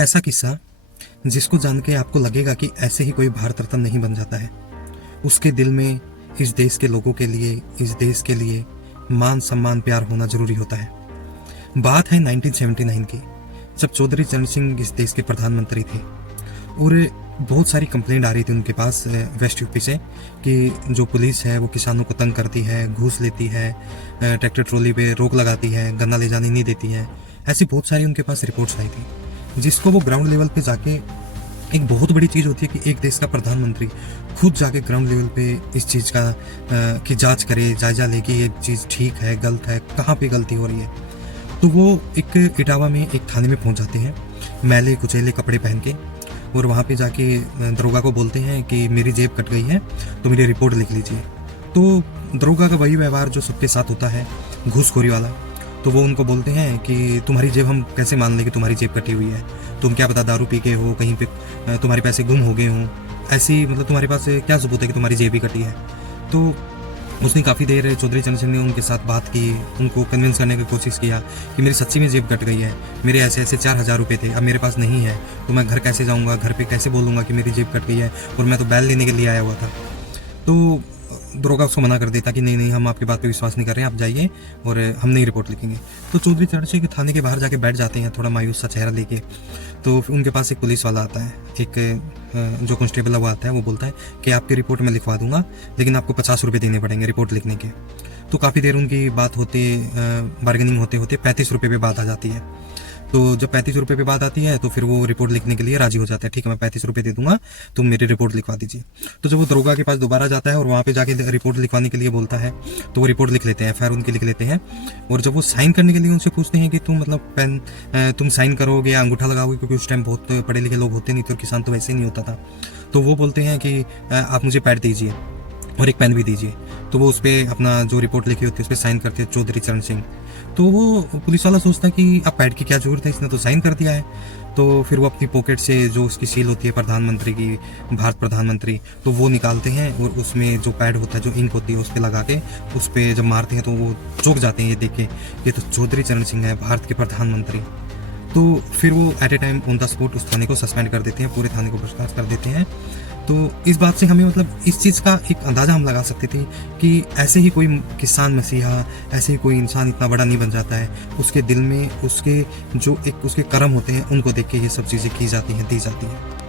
ऐसा किस्सा जिसको जान के आपको लगेगा कि ऐसे ही कोई भारत रत्न नहीं बन जाता है। उसके दिल में इस देश के लोगों के लिए, इस देश के लिए मान सम्मान प्यार होना जरूरी होता है। बात है 1979 की, जब चौधरी चरण सिंह इस देश के प्रधानमंत्री थे और बहुत सारी कंप्लेंट आ रही थी उनके पास वेस्ट यूपी से कि जो पुलिस है वो किसानों को तंग करती है, घूस लेती है, ट्रैक्टर ट्रॉली पे रोक लगाती है, गन्ना ले जाने नहीं देती है। ऐसी बहुत सारी उनके पास रिपोर्ट्स आई थी, जिसको वो ग्राउंड लेवल पे जाके, एक बहुत बड़ी चीज़ होती है कि एक देश का प्रधानमंत्री खुद जाके ग्राउंड लेवल पे इस चीज़ का की जांच करे, जायजा ले कि ये चीज़ ठीक है, गलत है, कहाँ पे गलती हो रही है। तो वो एक इटावा में एक थाने में पहुंच जाते हैं, मैले कुचेले कपड़े पहन के, और वहाँ पे जाके दरोगा को बोलते हैं कि मेरी जेब कट गई है तो मेरी रिपोर्ट लिख लीजिए। तो दरोगा का वही व्यवहार जो सबके साथ होता है, घूसखोरी वाला। तो वो उनको बोलते हैं कि तुम्हारी जेब हम कैसे मान लें कि तुम्हारी जेब कटी हुई है, तुम क्या पता दारू पी के हो, कहीं पे तुम्हारे पैसे गुम हो गए हों, ऐसी मतलब तुम्हारे पास क्या सबूत है कि तुम्हारी जेब ही कटी है। तो उसने काफ़ी देर चौधरी चरण सिंह ने उनके साथ बात की, उनको कन्विंस करने की कोशिश किया कि मेरी सच्ची में जेब कट गई है, मेरे ऐसे ऐसे 4,000 रुपये थे, अब मेरे पास नहीं है, तो मैं घर कैसे जाऊंगा, घर पे कैसे बोलूँगा कि मेरी जेब कट गई है, और मैं तो बैल लेने के लिए आया हुआ था। तो दरोगा उसको मना कर देता कि नहीं नहीं, हम आपकी बात पे विश्वास नहीं कर रहे हैं, आप जाइए और हम नहीं रिपोर्ट लिखेंगे। तो चौधरी चरण सिंह थाने के बाहर जाके बैठ जाते हैं, थोड़ा मायूस सा चेहरा लेके। तो उनके पास एक पुलिस वाला आता है, एक जो कांस्टेबल वो आता है, वो बोलता है कि आपकी रिपोर्ट मैं लिखवा दूंगा, लेकिन आपको 50 रुपये देने पड़ेंगे रिपोर्ट लिखने के। तो काफ़ी देर उनकी बात होते, बार्गेनिंग होते होते 35 रुपये पे बात आ जाती है। तो जब 35 रुपये पे बात आती है तो फिर वो रिपोर्ट लिखने के लिए राजी हो जाता है, ठीक है मैं 35 रुपये दे दूंगा, तुम मेरी रिपोर्ट लिखवा दीजिए। तो जब वो दरोगा के पास दोबारा जाता है और वहाँ पे जाके रिपोर्ट लिखवाने के लिए बोलता है, तो वो रिपोर्ट लिख लेते हैं, FIR उनकी लिख लेते हैं। और जब वो साइन करने के लिए उनसे पूछते हैं कि तुम मतलब पेन तुम साइन करोगे या अंगूठा लगाओगे, क्योंकि उस टाइम बहुत पढ़े लिखे लोग होते नहीं थे और किसान तो वैसे ही नहीं होता था, तो वो बोलते हैं कि आप मुझे पैड दीजिए और एक पेन भी दीजिए। तो वो उस पर अपना जो रिपोर्ट लिखी होती है उस पर साइन करते हैं चौधरी चरण सिंह। तो वो पुलिस वाला सोचता है कि अब पैड की क्या जरूरत है, इसने तो साइन कर दिया है। तो फिर वो अपनी पॉकेट से जो उसकी सील होती है प्रधानमंत्री की, भारत प्रधानमंत्री, तो वो निकालते हैं और उसमें जो पैड होता है, जो इंक होती है, उस पर लगा के उस पर जब मारते हैं तो वो चौंक जाते हैं, ये देख के ये तो चौधरी चरण सिंह है, भारत के प्रधानमंत्री। तो फिर वो at a time on the spot उस थाने को सस्पेंड कर देते हैं, पूरे थाने को बर्खास्त कर देते हैं। तो इस बात से हमें मतलब इस चीज़ का एक अंदाज़ा हम लगा सकते थे कि ऐसे ही कोई किसान मसीहा, ऐसे ही कोई इंसान इतना बड़ा नहीं बन जाता है, उसके दिल में उसके जो एक उसके कर्म होते हैं उनको देख के ये सब चीज़ें की जाती हैं, दी जाती हैं।